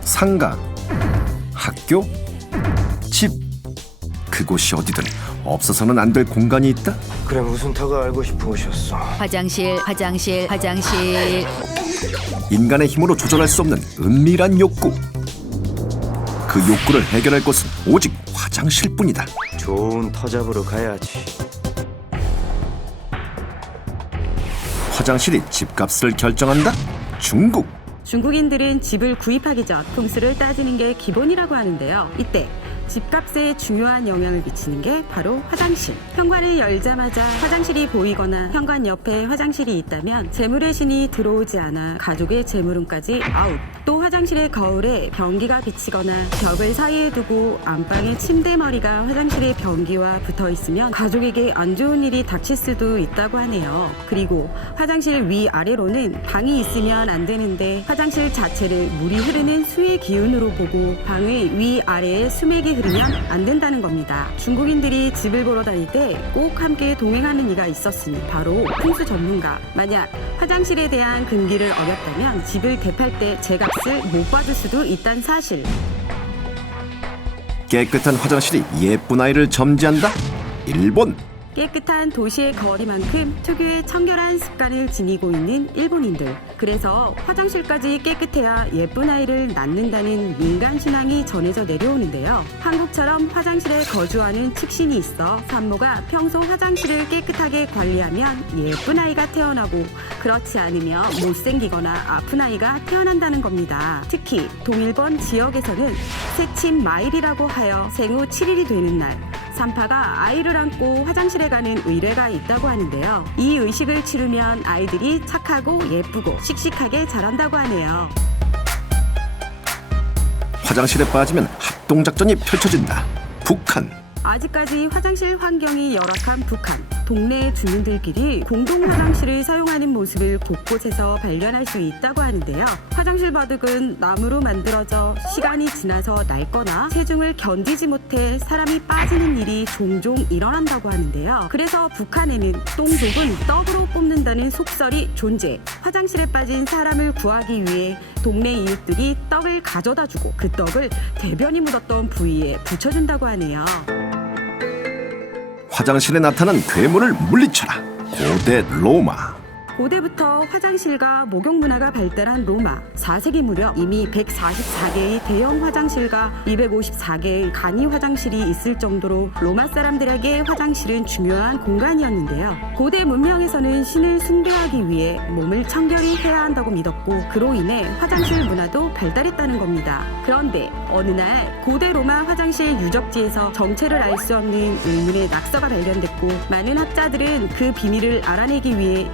상가, 학교, 집. 그곳이 어디든 없어서는 안 될 공간이 있다. 그래, 무슨 터가 알고 싶으셨어? 화장실, 화장실, 화장실. 인간의 힘으로 조절할 수 없는 은밀한 욕구. 그 욕구를 해결할 곳은 오직 화장실뿐이다. 좋은 터 잡으러 가야지. 화장실이 집값을 결정한다? 중국. 중국인들은 집을 구입하기 전 풍수를 따지는 게 기본이라고 하는데요. 이때 집값에 중요한 영향을 미치는 게 바로 화장실. 현관을 열자마자 화장실이 보이거나 현관 옆에 화장실이 있다면 재물의 신이 들어오지 않아 가족의 재물운까지 아웃. 또 화장실의 거울에 변기가 비치거나 벽을 사이에 두고 안방에 침대머리가 화장실의 변기와 붙어 있으면 가족에게 안 좋은 일이 닥칠 수도 있다고 하네요. 그리고 화장실 위아래로는 방이 있으면 안 되는데 화장실 자체를 물이 흐르는 수의 기운으로 보고 방의 위아래에 수맥이 흐르면 안 된다는 겁니다. 중국인들이 집을 보러 다닐 때 꼭 함께 동행하는 이가 있었으니 바로 풍수 전문가. 만약 화장실에 대한 금기를 어겼다면 집을 대팔 때 제값을 못 받을 수도 있다는 사실. 깨끗한 화장실이 예쁜 아이를 점지한다? 일본. 깨끗한 도시의 거리만큼 특유의 청결한 습관을 지니고 있는 일본인들. 그래서 화장실까지 깨끗해야 예쁜 아이를 낳는다는 민간 신앙이 전해져 내려오는데요. 한국처럼 화장실에 거주하는 측신이 있어 산모가 평소 화장실을 깨끗하게 관리하면 예쁜 아이가 태어나고, 그렇지 않으면 못생기거나 아픈 아이가 태어난다는 겁니다. 특히 동일본 지역에서는 새침 마일이라고 하여 생후 7일이 되는 날 산파가 아이를 안고 화장실에 가는 의례가 있다고 하는데요. 이 의식을 치르면 아이들이 착하고 예쁘고 씩씩하게 자란다고 하네요. 화장실에 빠지면 합동작전이 펼쳐진다. 북한. 아직까지 화장실 환경이 열악한 북한. 동네 주민들끼리 공동 화장실을 사용하는 모습을 곳곳에서 발견할 수 있다고 하는데요. 화장실 바닥은 나무로 만들어져 시간이 지나서 낡거나 체중을 견디지 못해 사람이 빠지는 일이 종종 일어난다고 하는데요. 그래서 북한에는 똥독은 떡으로 뽑는다는 속설이 존재. 화장실에 빠진 사람을 구하기 위해 동네 이웃들이 떡을 가져다주고 그 떡을 대변이 묻었던 부위에 붙여준다고 하네요. 화장실에 나타난 괴물을 물리쳐라. 고대 로마. 고대부터 화장실과 목욕 문화가 발달한 로마. 4세기 무렵 이미 144개의 대형 화장실과 254개의 간이 화장실이 있을 정도로 로마 사람들에게 화장실은 중요한 공간이었는데요. 고대 문명에서는 신을 숭배하기 위해 몸을 청결히 해야 한다고 믿었고, 그로 인해 화장실 문화도 발달했다는 겁니다. 그런데 어느 날 고대 로마 화장실 유적지에서 정체를 알 수 없는 의문의 낙서가 발견됐고, 많은 학자들은 그 비밀을 알아내기 위해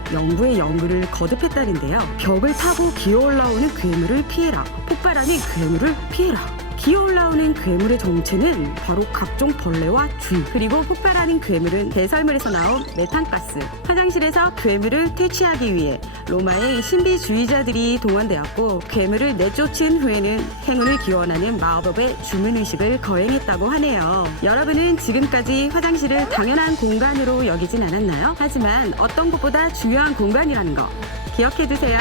연구를 거듭했다는데요. 벽을 타고 기어 올라오는 괴물을 피해라. 폭발하는 괴물을 피해라. 기어 올라오는 괴물의 정체는 바로 각종 벌레와 쥐, 그리고 폭발하는 괴물은 배설물에서 나온 메탄가스. 화장실에서 괴물을 퇴치하기 위해 로마의 신비주의자들이 동원되었고, 괴물을 내쫓은 후에는 행운을 기원하는 마법의 주문의식을 거행했다고 하네요. 여러분은 지금까지 화장실을 당연한 공간으로 여기진 않았나요? 하지만 어떤 것보다 중요한 공간이라는 거 기억해두세요.